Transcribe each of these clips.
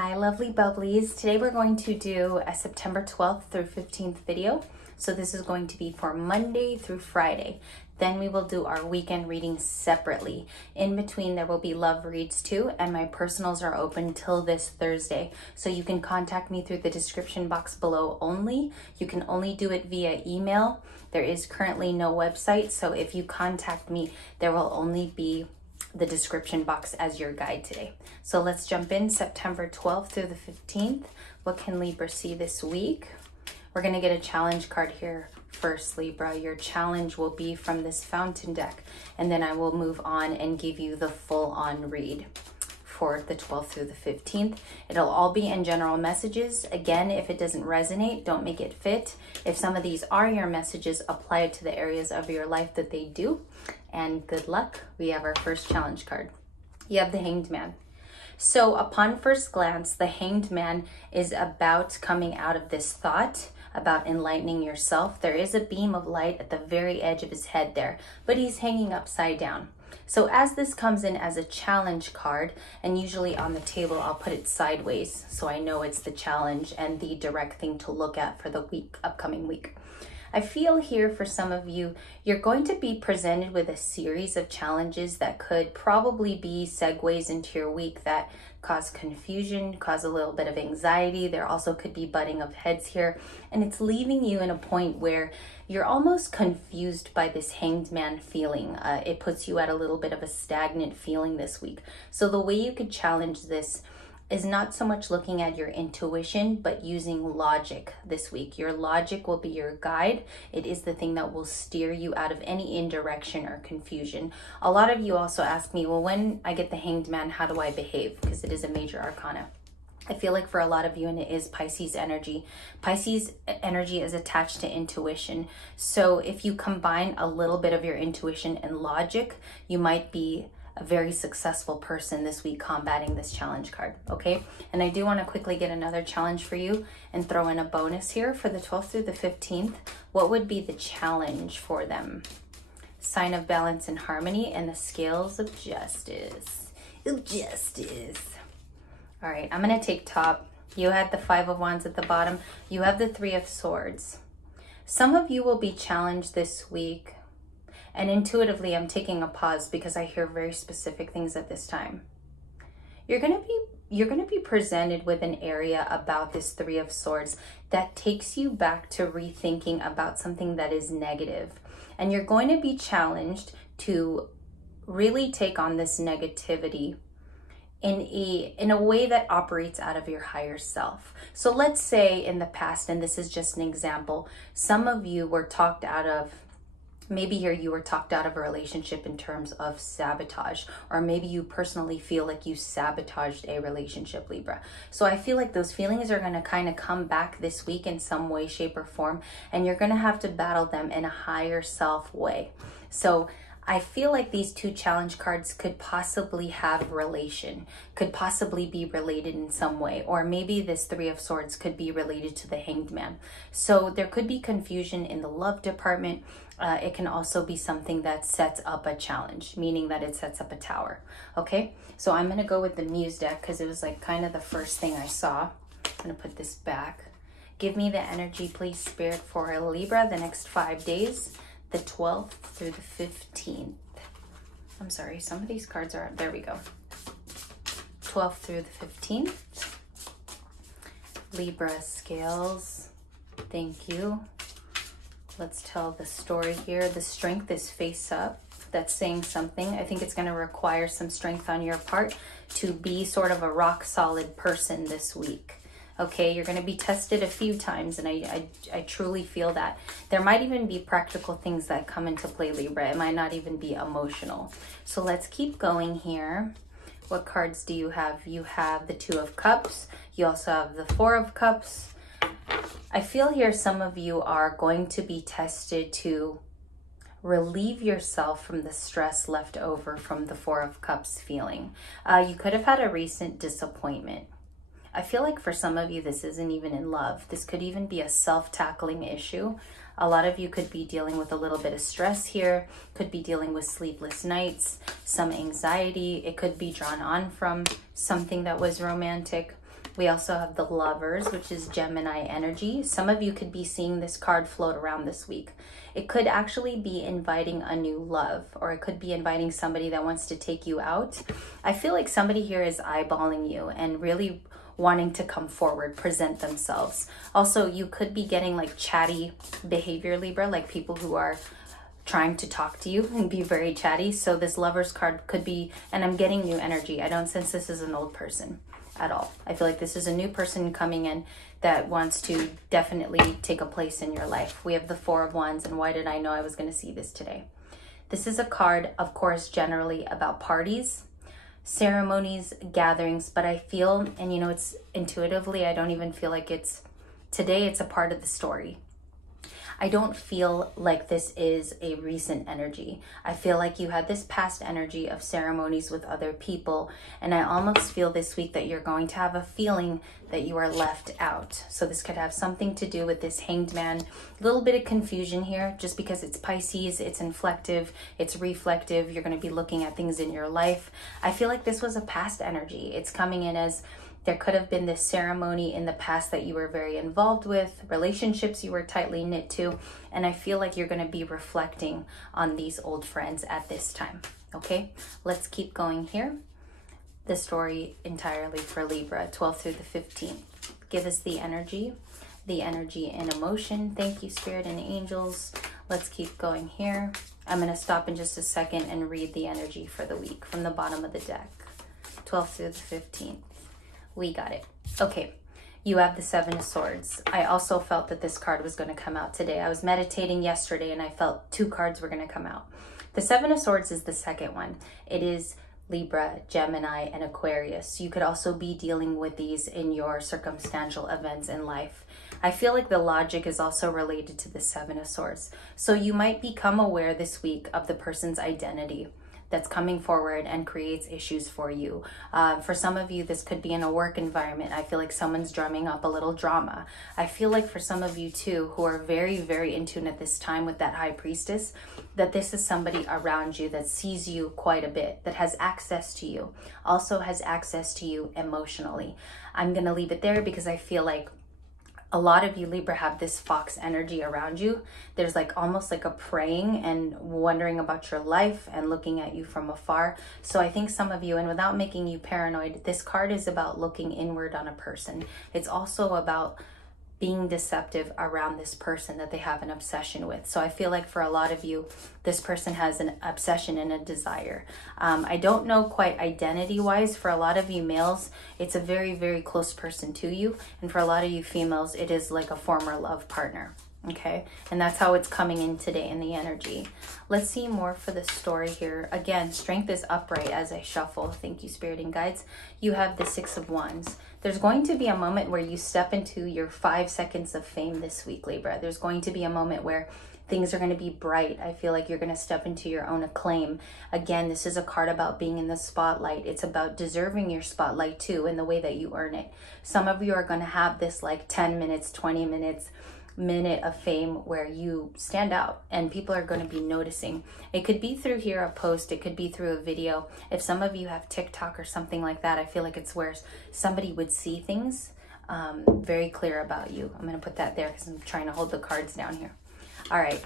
Hi lovely bubblies. Today we're going to do a September 12th through 15th video. So this is going to be for Monday through Friday. Then we will do our weekend readings separately. In between there will be love reads too, and my personals are open till this Thursday. So you can contact me through the description box below only. You can only do it via email. There is currently no website, so if you contact me, there will only be the description box as your guide today. So let's jump in. September 12th through the 15th. What can Libra see this week? We're going to get a challenge card here first, Libra. Your challenge will be from this fountain deck, and then I will move on and give you the full-on read for the 12th through the 15th. It'll all be in general messages. Again, if it doesn't resonate, don't make it fit. If some of these are your messages, apply it to the areas of your life that they do. And good luck. We have our first challenge card. You have the Hanged Man. So upon first glance, the Hanged Man is about coming out of this thought about enlightening yourself. There is a beam of light at the very edge of his head there, but he's hanging upside down. So as this comes in as a challenge card, and usually on the table I'll put it sideways so I know it's the challenge and the direct thing to look at for the upcoming week. I feel here for some of you, you're going to be presented with a series of challenges that could probably be segues into your week that cause confusion, cause a little bit of anxiety. There also could be butting of heads here, and it's leaving you in a point where you're almost confused by this Hanged Man feeling. It puts you at a little bit of a stagnant feeling this week. So the way you could challenge this is not so much looking at your intuition, but using logic this week. Your logic will be your guide. It is the thing that will steer you out of any indirection or confusion. A lot of you also ask me, well, when I get the Hanged Man, how do I behave? Because it is a major arcana. I feel like for a lot of you, and it is Pisces energy. Pisces energy is attached to intuition. So if you combine a little bit of your intuition and logic, you might be a very successful person this week combating this challenge card, okay? And I do want to quickly get another challenge for you and throw in a bonus here for the 12th through the 15th. What would be the challenge for them? Sign of balance and harmony and the scales of justice. All right, I'm going to take top. You had the 5 of Wands at the bottom. You have the 3 of Swords. Some of you will be challenged this week. And intuitively, I'm taking a pause because I hear very specific things at this time. You're going to be presented with an area about this 3 of Swords that takes you back to rethinking about something that is negative. And you're going to be challenged to really take on this negativity in a way that operates out of your higher self. So let's say in the past, and this is just an example, some of you were talked out of, maybe here you were talked out of a relationship in terms of sabotage, or maybe you personally feel like you sabotaged a relationship, Libra. So I feel like those feelings are going to kind of come back this week in some way, shape, or form, and you're going to have to battle them in a higher self way. So I feel like these 2 challenge cards could possibly have relation, could possibly be related in some way, or maybe this 3 of Swords could be related to the Hanged Man. So there could be confusion in the love department. It can also be something that sets up a challenge, meaning that it sets up a tower. Okay, so I'm going to go with the Muse deck because it was like kind of the first thing I saw. I'm going to put this back. Give me the energy, please, Spirit, for Libra the next 5 days. The 12th through the 15th. I'm sorry, some of these cards are, there we go. 12th through the 15th. Libra scales, thank you. Let's tell the story here. The strength is face up. That's saying something. I think it's going to require some strength on your part to be sort of a rock solid person this week. Okay, you're going to be tested a few times, and I truly feel that. There might even be practical things that come into play, Libra. It might not even be emotional. So let's keep going here. What cards do you have? You have the 2 of Cups. You also have the 4 of Cups. I feel here some of you are going to be tested to relieve yourself from the stress left over from the 4 of Cups feeling. You could have had a recent disappointment. I feel like for some of you, this isn't even in love. This could even be a self-tackling issue. A lot of you could be dealing with a little bit of stress here, could be dealing with sleepless nights, some anxiety. It could be drawn on from something that was romantic. We also have the Lovers, which is Gemini energy. Some of you could be seeing this card float around this week. It could actually be inviting a new love, or it could be inviting somebody that wants to take you out. I feel like somebody here is eyeballing you and really wanting to come forward, present themselves. Also, you could be getting like chatty behavior, Libra, like people who are trying to talk to you and be very chatty. So this Lovers card could be, and I'm getting new energy. I don't sense this is an old person at all. I feel like this is a new person coming in that wants to definitely take a place in your life. We have the Four of Wands, and why did I know I was going to see this today? This is a card, of course, generally about parties, ceremonies, gatherings, but I feel, and you know, it's intuitively, I don't even feel like today it's a part of the story. I don't feel like this is a recent energy. I feel like you had this past energy of ceremonies with other people, and I almost feel this week that you're going to have a feeling that you are left out. So this could have something to do with this Hanged Man. A little bit of confusion here, just because it's Pisces, it's inflective, it's reflective. You're going to be looking at things in your life. I feel like this was a past energy. It's coming in as there could have been this ceremony in the past that you were very involved with, relationships you were tightly knit to, and I feel like you're going to be reflecting on these old friends at this time. Okay, let's keep going here. The story entirely for Libra, 12th through the 15th. Give us the energy and emotion. Thank you, Spirit and angels. Let's keep going here. I'm going to stop in just a second and read the energy for the week from the bottom of the deck, 12th through the 15th. We got it. Okay, you have the Seven of Swords. I also felt that this card was going to come out today. I was meditating yesterday and I felt two cards were going to come out. The Seven of Swords is the second one. It is Libra, Gemini, and Aquarius. You could also be dealing with these in your circumstantial events in life. I feel like the logic is also related to the Seven of Swords. So you might become aware this week of the person's identity that's coming forward and creates issues for you. For some of you, this could be in a work environment. I feel like someone's drumming up a little drama. I feel like for some of you too, who are very, very in tune at this time with that High Priestess, that this is somebody around you that sees you quite a bit, that has access to you, also has access to you emotionally. I'm gonna leave it there because I feel like a lot of you, Libra, have this fox energy around you. There's like almost like a praying and wondering about your life and looking at you from afar. So I think some of you, and without making you paranoid, this card is about looking inward on a person. It's also about being deceptive around this person that they have an obsession with. So I feel like for a lot of you, this person has an obsession and a desire. I don't know quite identity-wise. For a lot of you males, it's a very, very close person to you. And for a lot of you females, it is like a former love partner. Okay, and that's how it's coming in today in the energy. Let's see more for the story here. Again, strength is upright as I shuffle. Thank you, Spirit and Guides. You have the Six of Wands. There's going to be a moment where you step into your 5 seconds of fame this week, Libra. There's going to be a moment where things are going to be bright. I feel like you're going to step into your own acclaim. Again, this is a card about being in the spotlight. It's about deserving your spotlight too in the way that you earn it. Some of you are going to have this like 10 minutes, 20 minutes, minute of fame where you stand out and people are going to be noticing. It could be through here, a post, it could be through a video. If some of you have TikTok or something like that, I feel like it's where somebody would see things very clear about you. I'm going to put that there because I'm trying to hold the cards down here. All right,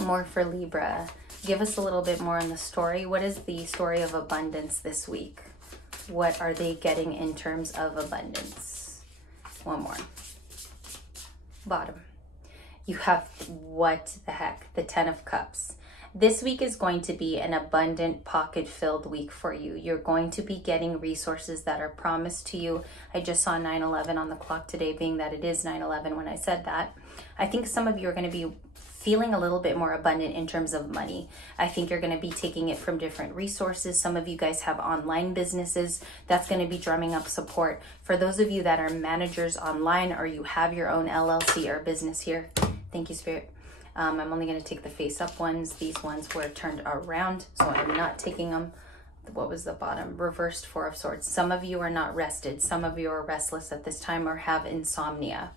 more for Libra. Give us a little bit more on the story. What is the story of abundance this week? What are they getting in terms of abundance? One more. Bottom. You have, what the heck, the Ten of Cups. This week is going to be an abundant, pocket-filled week for you. You're going to be getting resources that are promised to you. I just saw 9/11 on the clock today, being that it is 9/11 when I said that. I think some of you are going to be feeling a little bit more abundant in terms of money. I think you're going to be taking it from different resources. Some of you guys have online businesses. That's going to be drumming up support. For those of you that are managers online or you have your own LLC or business here, thank you, Spirit. I'm only going to take the face-up ones. These ones were turned around, so I'm not taking them. What was the bottom? Reversed Four of Swords. Some of you are not rested. Some of you are restless at this time or have insomnia.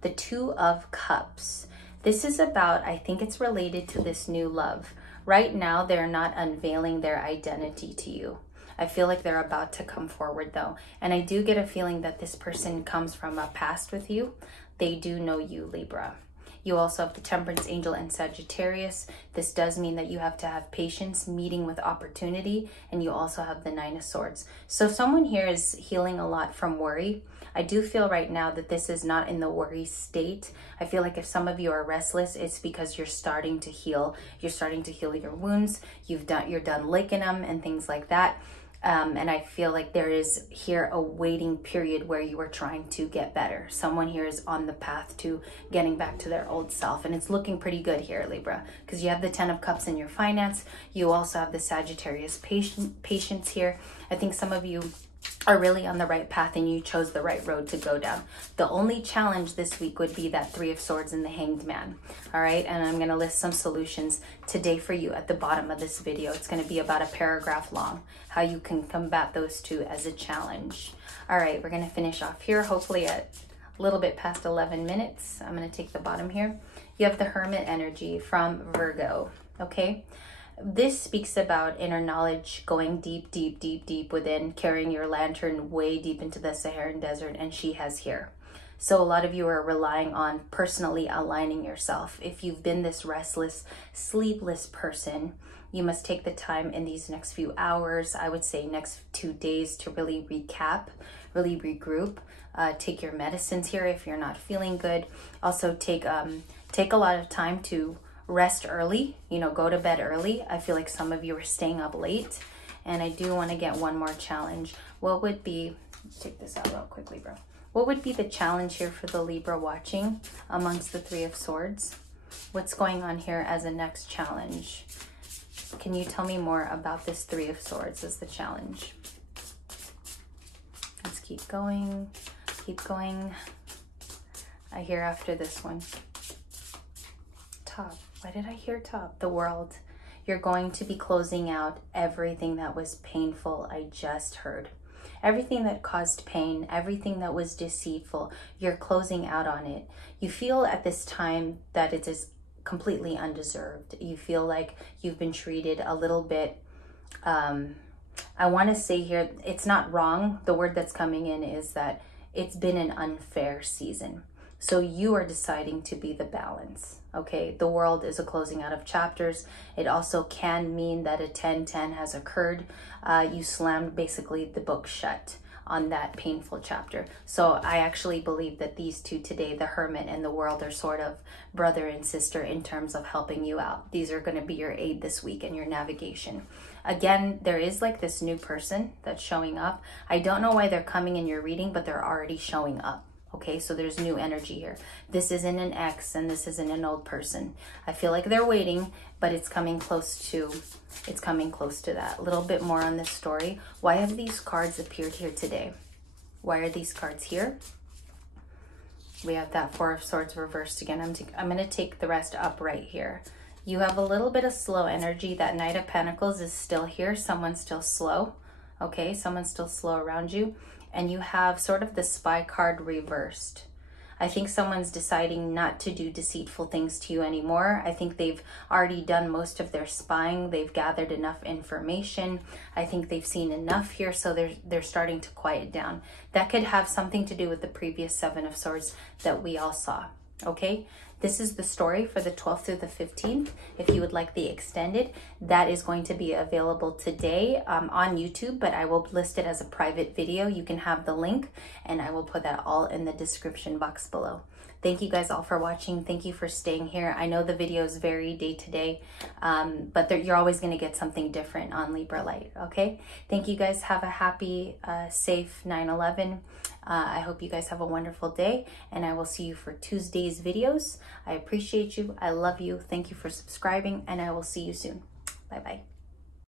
The Two of Cups. This is about, I think it's related to this new love. Right now, they're not unveiling their identity to you. I feel like they're about to come forward though. And I do get a feeling that this person comes from a past with you. They do know you, Libra. You also have the Temperance Angel and Sagittarius. This does mean that you have to have patience, meeting with opportunity, and you also have the Nine of Swords. So someone here is healing a lot from worry. I do feel right now that this is not in the worry state. I feel like if some of you are restless, it's because you're starting to heal. You're starting to heal your wounds. You're done licking them and things like that. And I feel like there is here a waiting period where you are trying to get better. Someone here is on the path to getting back to their old self. And it's looking pretty good here, Libra, because you have the 10 of Cups in your finance. You also have the Sagittarius patience here. I think some of you are really on the right path and you chose the right road to go down. The only challenge this week would be that Three of Swords and the Hanged Man. All right, and I'm going to list some solutions today for you at the bottom of this video. It's going to be about a paragraph long, how you can combat those two as a challenge. All right, we're going to finish off here, hopefully at a little bit past 11 minutes. I'm going to take the bottom here. You have the Hermit energy from Virgo, okay? This speaks about inner knowledge, going deep, deep, deep, deep within, carrying your lantern way deep into the Saharan desert, and she has here. So a lot of you are relying on personally aligning yourself. If you've been this restless, sleepless person, you must take the time in these next few hours, I would say next 2 days, to really recap, really regroup. Take your medicines here if you're not feeling good. Also take a lot of time to rest early, go to bed early. I feel like some of you are staying up late, and I do want to get one more challenge. What would be, take this out real quickly, bro. What would be the challenge here for the Libra watching amongst the Three of Swords? What's going on here as a next challenge? Can you tell me more about this Three of Swords as the challenge? Let's keep going, keep going. I hear after this one. Top. Why did I hear top? The World. You're going to be closing out everything that was painful. I just heard. Everything that caused pain, everything that was deceitful, you're closing out on it. You feel at this time that it is completely undeserved. You feel like you've been treated a little bit, I want to say here, it's not wrong. The word that's coming in is that it's been an unfair season. So you are deciding to be the balance, okay? The World is a closing out of chapters. It also can mean that a 10-10 has occurred. You slammed basically the book shut on that painful chapter. So I actually believe that these two today, the Hermit and the World, are sort of brother and sister in terms of helping you out. These are going to be your aid this week in your navigation. Again, there is like this new person that's showing up. I don't know why they're coming in your reading, but they're already showing up. Okay, so there's new energy here. This isn't an ex and this isn't an old person. I feel like they're waiting, but it's coming close to that. A little bit more on this story. Why have these cards appeared here today? Why are these cards here? We have that Four of Swords reversed again. I'm going to take the rest up right here. You have a little bit of slow energy. That Knight of Pentacles is still here. Someone's still slow. Okay, someone's still slow around you. And you have sort of the Spy card reversed. I think someone's deciding not to do deceitful things to you anymore. I think they've already done most of their spying. They've gathered enough information. I think they've seen enough here, so they're starting to quiet down. That could have something to do with the previous Seven of Swords that we all saw, okay? This is the story for the 12th through the 15th. If you would like the extended, that is going to be available today on YouTube, but I will list it as a private video. You can have the link, and I will put that all in the description box below. Thank you guys all for watching. Thank you for staying here. I know the videos vary day to day, but you're always going to get something different on Libra Light, okay? Thank you guys. Have a happy, safe 9/11. I hope you guys have a wonderful day, and I will see you for Tuesday's videos. I appreciate you. I love you. Thank you for subscribing, and I will see you soon. Bye-bye.